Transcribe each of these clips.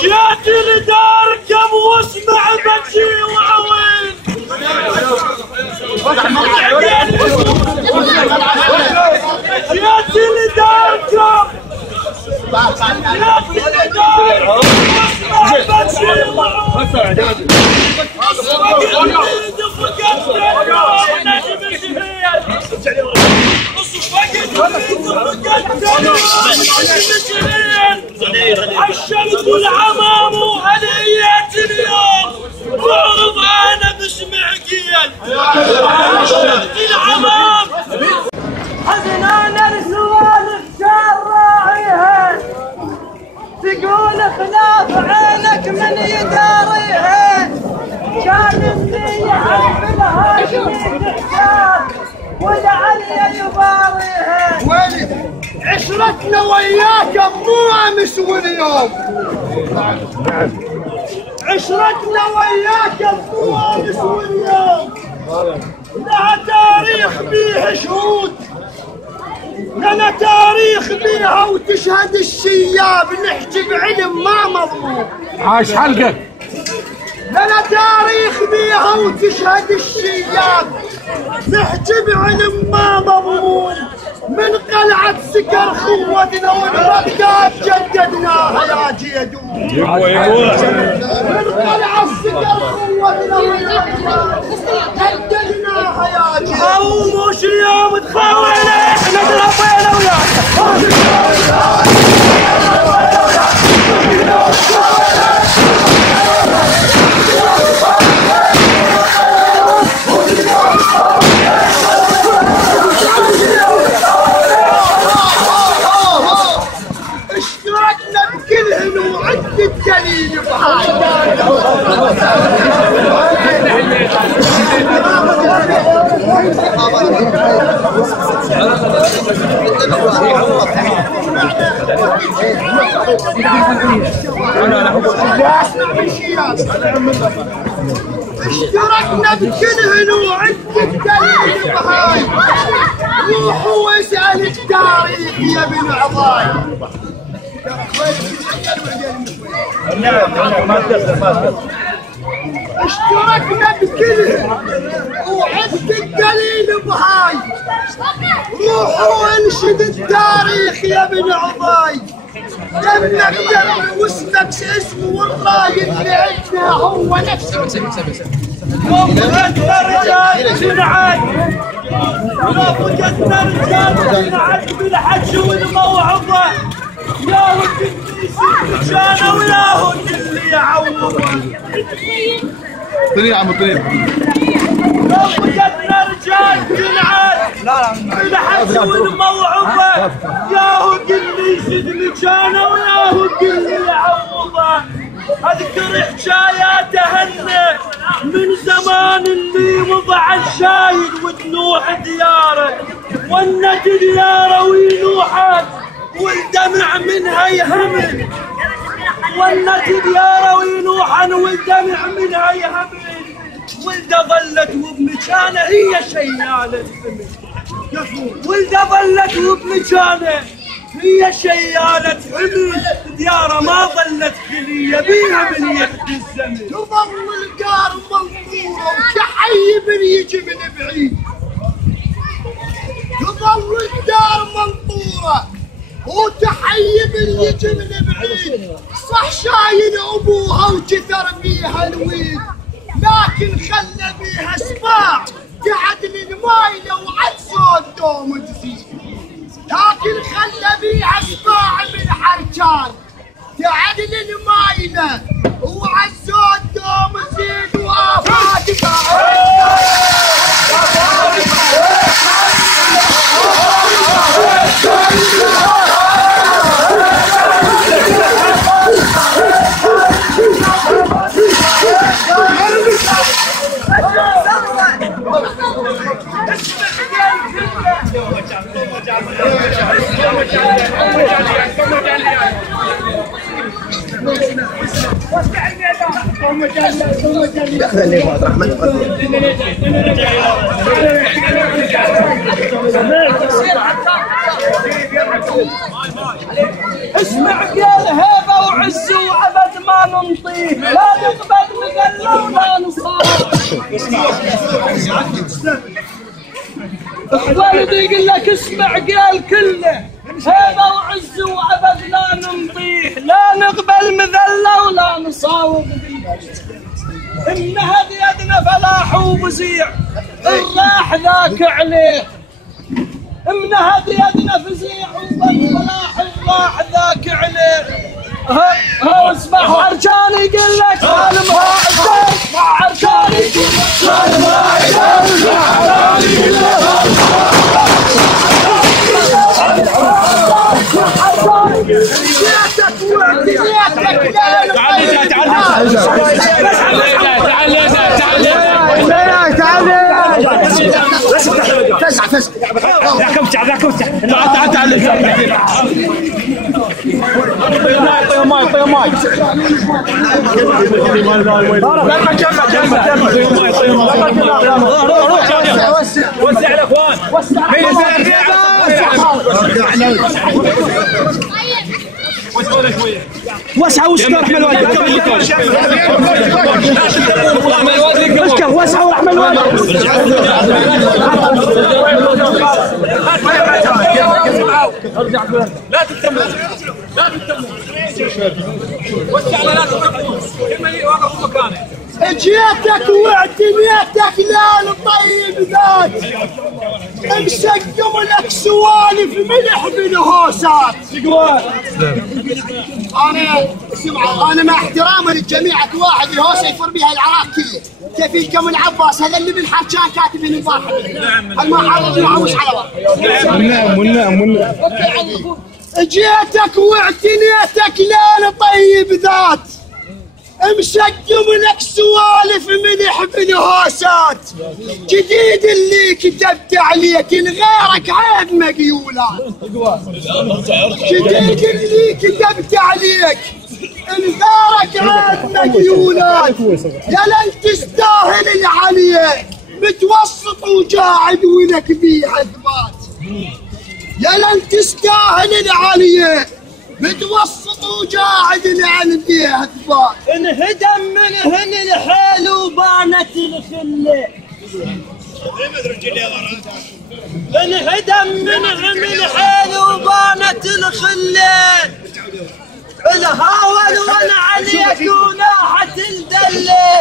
جيت لداركم واسمع بكي وعوين جيت لداركم عشرت العمام وهديت اليوم واعرض انا بسمع قيل عشرت العمام حزنان السوالف شراعيها تقول خلاف عينك من يداريها كان النية عن الهاشمي تحتار والعليا يباريها عشرتنا وياك مو امس واليوم عشرتنا وياك مو امس واليوم لها تاريخ بيه شهود لنا تاريخ بيها وتشهد الشياب نحكي بعلم ما مضمون عاش حلقك لنا تاريخ بيها وتشهد الشياب نحكي بعلم ما مضمون من قلعة سكر خوتنا والبغداد جددناها يا جيدون من قلعة سكر خوتنا والبغداد جددناها يا جيدون او مش اليوم تخوينا احنا تربينا وياك اشتركنا بكلهن وعد الدليل بهاي اشتركنا بكلهن وعد الدليل بهاي روحوا واسأل التاريخ يا ابن عضاي اشتركنا بكلهم وعد الدليل بهاي روحوا انشد التاريخ يا ابن عضاي دمك دم واسمك اسمه والراي اللي عندنا هو نفسه. وجدنا رجال جنعان، وجدنا رجال جنعان بالحج والموعظة، يا ولد الشانة ويا ولد اللي يعوضه. طليل عم طليل. وجدنا رجال جنعان بالحج والموعظة، يا ولد اللي يسد مكانه ويا ولد اللي يعوضه. اذكر حكاياته هنه من زمان اللي وضع الشايل وتنوح دياره، ونت دياره وينوحت والدمع منها يهمل، ونت دياره وينوحن والدمع منها يهمل. ولده ظلت وبمكانه هي شياله فمل، ولده ظلت وبمكانه هي شيالة حمل، دياره ما ظلت خلية بيها من يخدي الزمن. تظل الدار منصورة وتحيب يجي من بعيد، تظل الدار منصورة وتحيب يجي من بعيد. صح شايل ابوها وكثر بيها الويل، لكن خلى بيها سباع تعدل المايلة وعد دوم تزيد، لكن خلى بيها سباع من حرجان تعدل المايلة وعزود دوم زيد وآفات اسمع يا الهيبة وعز وأبد ما ننطيه، لا نقبل مذلة ولا نصاب. والدي يقول لك اسمع قال كله، هيبة وعز وأبد لا ننطيه، لا نقبل مذلة ولا نصاوب. إن هذه يدنا فلاح وبزيع، الراح ذاك عليه. إن هذه يدنا فزيع وفلاح الراح ذاك عليه. ها اسمع عرجان يقول لك عالم عرجان يقول لك وسع الاخوان، وسعوا وسعوا احمد الوالد، وسعوا احمد الوالد. لا تهتموا لا تهتموا، وسع لا تهتموا، كلمه وقفوا مكانه. جيتك واعتنيتك لا الطيب ذات، مسقم لك سوالف ملح بالهوسات. انا مع احترامي للجميع واحد الهوسه يفر بها العراق كله، كفيكم العباس هذا اللي بالحرجان كاتبين البارحه. المحافظ معوش على بعض. والنعم جيتك واعتنيتك لا الطيب ذات، مسقم لك سوالف ملح بالهوسات. جديد اللي كتبت عليك لغيرك عيب مقيولات، جديد اللي كتبت عليك لغيرك عيب مقيولات. يا لن تستاهل العليه متوسط وقاعد ولك بيه اثبات، يا لن تستاهل العليه متوسط وقاعد العن فيها اثبات. انهدم منهن الحيل وبانت الخله، انهدم منهن الحيل وبانت الخله. الهاول وانا عليك وناحة الدلة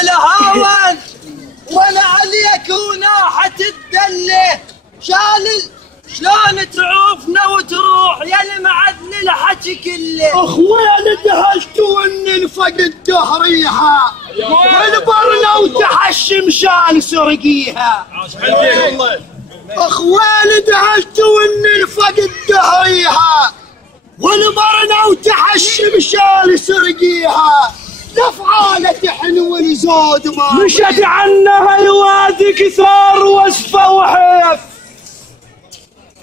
الهاول وانا عليك وناحة الدلة شلون تعوفنا وتروح يا المعدن الحكي كله اخويا دهشت وان فقد دهريها والبرنا وتحشم شال سرقيها اخويا دهشت وان فقد دهريها والبرنا وتحشم شال سرقيها لفعالة حنو الزود ما مشت عنها الوادي كثار وسفة وحيف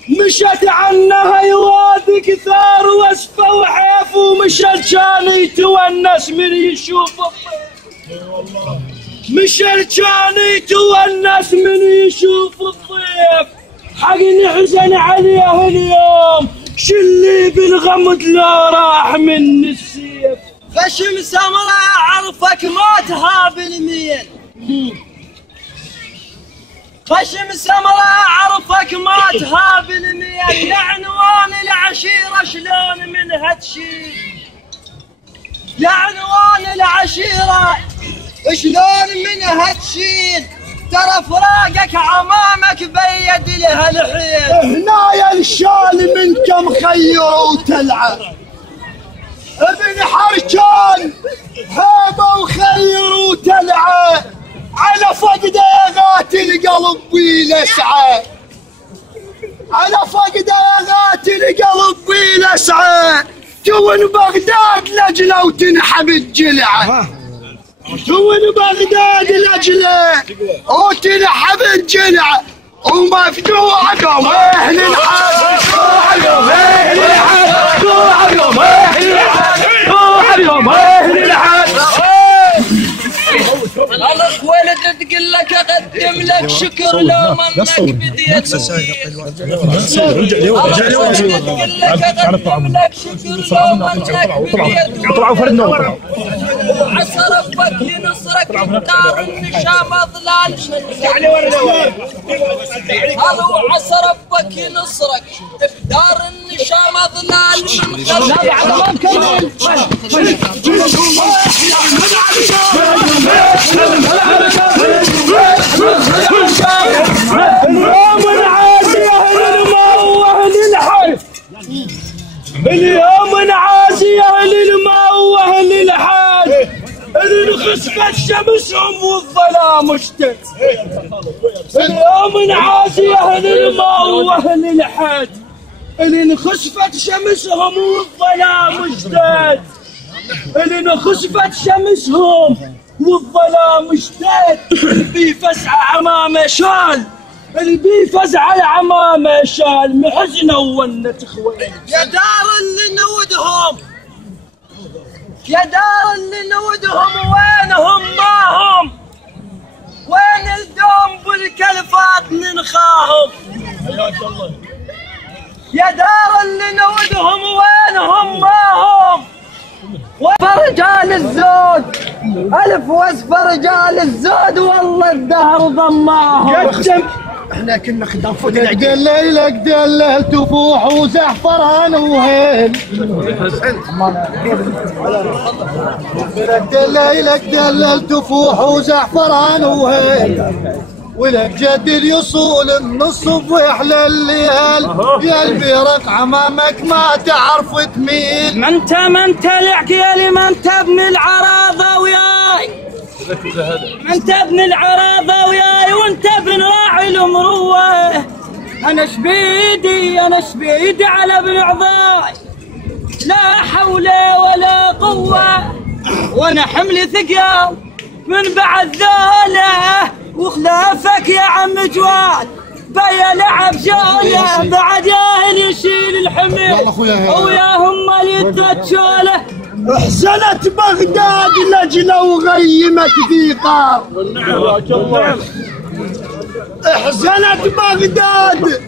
مشت عنها الوادي كثار وسفة وحيف ومشت كان يتونس من يشوف الضيف مشت كان يتونس من يشوف الضيف حق نحزن عليه اليوم شلي بالغمد لا راح من السيف خشم سمرة عرفك ما تهاب الميل خشم سمرة عرفك ما تهاب الميل لعنوان العشيرة شلون منها تشيل لعنوان العشيرة شلون منها تشيل ترى فراقك عمامك بيد لها الحيل هنا الشال منك مخير وتلعب ابن حرجان هيبه وخير وتلعب على فقده يا غاتل قلبي لسعه على فقده يا غاتل قلبي لسعه تون بغداد لجله وتنحب الجلعه تون بغداد لجله وتنحب الجلعه ومفتوح قوم اهل الحاج مفتوح قوم اهل الحاج مفتوح قوم اهل الحاج مفتوح قوم اهل الحاج خلص ولد تقول لك اقدم لك شكر لو منك بديت طلعوا فردنا عسى ربك ينصرك بدار النشام اظلال هذا عسى ربك ينصرك بدار النشام اظلال اليوم نعازي اهل الماء واهل الحاد اللي خسفت شمسهم والظلام اشتد اليوم نعازي اهل الماء واهل الحاد اللي خسفت شمسهم والظلام اشتد اللي خسفت شمسهم والظلام اشتد اللي فزع عمامه شال اللي بيفزع العمامه شال محزنه ونت خوي يا دار اللي نودهم يا دار اللي نودهم وينهم ما هم وين الدوم بالكلفات ننخاهم يا دار اللي نودهم وينهم ما هم ورجال الزود ألف وصف رجال الزود والله الدهر ضماهم احنا كنا خدام فوق العقل ليلك دلل تفوح وزعفران وهيل ليلك دلل تفوح وزعفران وهيل ولك جد اليصول النصف ويحلى الليل يا البيرق عمامك ما تعرف تميل ما انت العقيل ما انت ابن العراضه وياي ما انت ابن العراضه وياي وانت ابن راعي المروه انا شبيدي على ابن عضاي لا حول ولا قوه وانا حملي ثقال من بعد ذوله وخلافك يا عم جواد بيا لعب جوله بعد ياهل يشيل الحمل وياهم اللي تتشوله احسنت بغداد لجله وغيمت في قار احسنت بغداد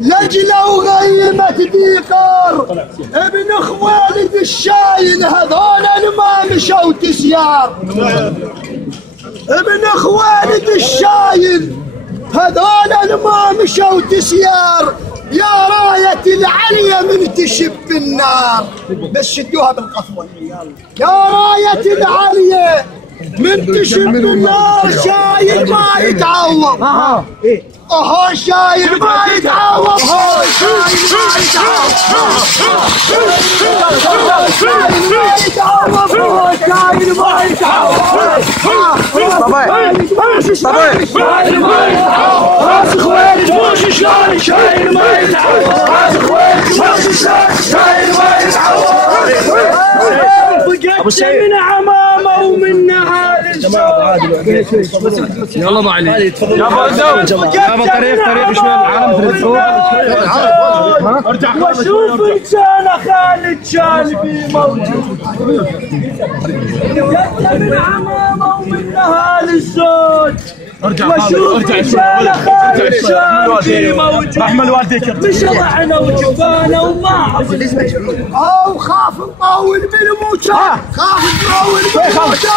لجله وغيمت في قار ابن خوالد الشاين هذول ما مشوا تسيار ابن خوالد الشاين هذول ما مشوا تسيار يا راية العليا من تشب النار بس شدوها بالقفوة. يا راية العليا من تشب النار شايل ما يتعوض. اهو شايل ما يتعوض. اهو شايل ما يتعوض. شايل ما يتعوض. اهو شايل ما يتعوض. شايل ما يتعوض. راس خوالد موش شلون شايل ما يتعوض. راس خوالد موش شلون شايل ما يتعوض. فقدت من عمامه ومنها يلا ما عليك يا ابو طريق شوي العالم واشوف انسان خالد شالبي موجود. فقدت من عمامه ومنها للزوج. واشوف انسان خالد شالبي موجود. احمل والديك بشرعنا وجبانا وما او خاف نطول بالموتى. خاف نطول بالموتى.